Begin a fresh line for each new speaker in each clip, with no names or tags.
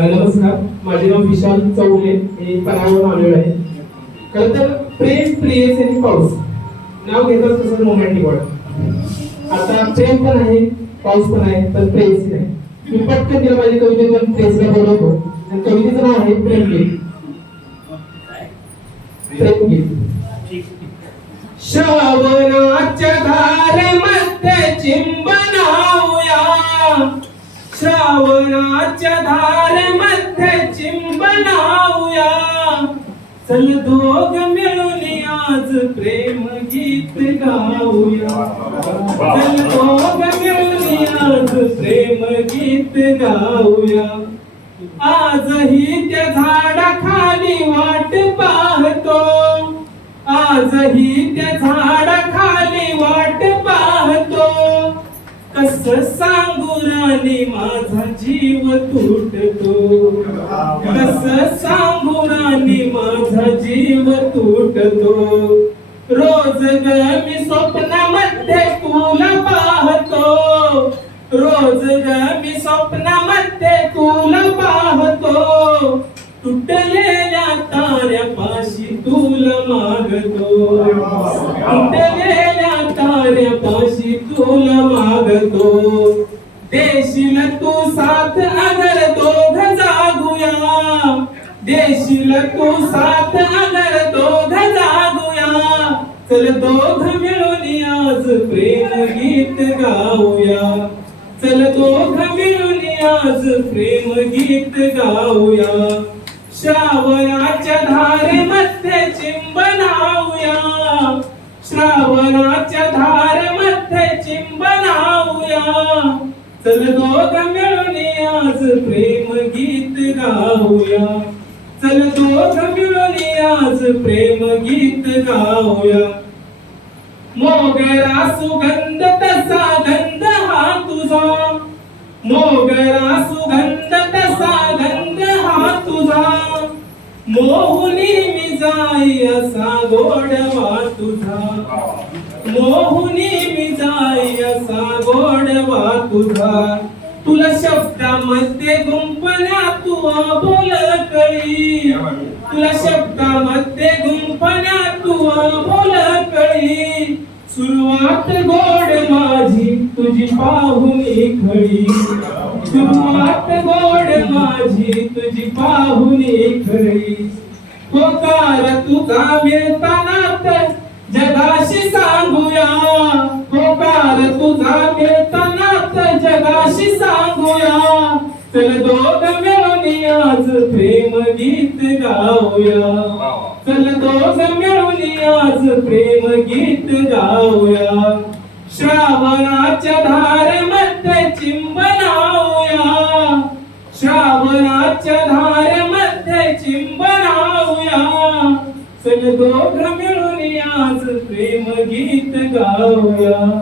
नमस्कार. माझे नाव विशाल चौले मी परावरून आलेलो आहे. खरं तर प्रेम प्रेयस आणि पाऊस. नाव घेताच तसं रोमॅन्टिक वाटत आता प्रेम पण आहे पाऊस पण आहे पण प्रेयसी नाही. मी पटकन तिला माझ्या कवितेतून प्रेयसीला बोलवतो. आणि कवितेचं नाव आहे प्रेम गीत. प्रेम गीत. श्रावणाच्या श्रावणाच्या धारेमध्ये चिंबनाऊया चल दोघ मिळून आज प्रेम गीत गाऊया. चल दोघ मिळून आज प्रेम गीत गाऊया. आजही त्या झाडाखाली वाट पाहतो. आजही त्या झाडाखाली कस राणी माझा जीव तुटतो. कस राणी माझा जीव तुटतो. रोज ग मी स्वप्नामध्ये तुला पाहतो. रोज ग मी स्वप्नामध्ये तुला पाहतो. तुटलेल्या ताऱ्यापाशी तुला मागतो. तुटलेल्या तू साथ अगर दोघ जागूया देशील तू साथ अगर दोघ जागूया चल दोघ मिळून आज प्रेम गीत गाऊया। चल दोघ मिळून आज प्रेम गीत गाऊया। श्रावणाच्या धारे मध्ये चिंब लावूया। श्रावणाच्या धारे चल दोघ मिळून आज प्रेम गीत गाऊया. चल दोघ मिळून आज प्रेम गीत गाऊया. मोगरा सुगंध तसा गंध हा तुझा. मोगरा सुगंध तसा गंध हा तुझा. मोहुनी मी जाई असा गोडवा तुझा. मोहुनी मी जाई असा गोड गोडवा तुझा. तुला शब्दामध्ये गुंपण्या तू बोल कळी. तुला शब्दामध्ये गुंपण्या तू बोल कळी. सुरुवात गोड माझी तुझी पाहून खळी. सुरुवात गोड माझी तुझी पाहून खळी. होकार तुझा मिळताना तर जगाशी सांगूया. होकार तुझा मिळताना चल दोघ मिळून आज प्रेम गीत गाऊया. चल दोघ मिळून आज प्रेम गीत गाऊया. श्रावणाच्या धारेमध्ये चिंबनाऊया. श्रावणाच्या धारेमध्ये चिंबनाऊया. चल दोघ मिळून आज प्रेम गीत गाऊया.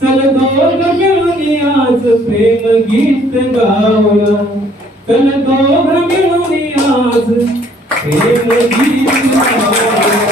चल दोघ मिळून आज प्रेम गीत गाऊया चल दोघ मिळून आज प्रेम गीत गाऊया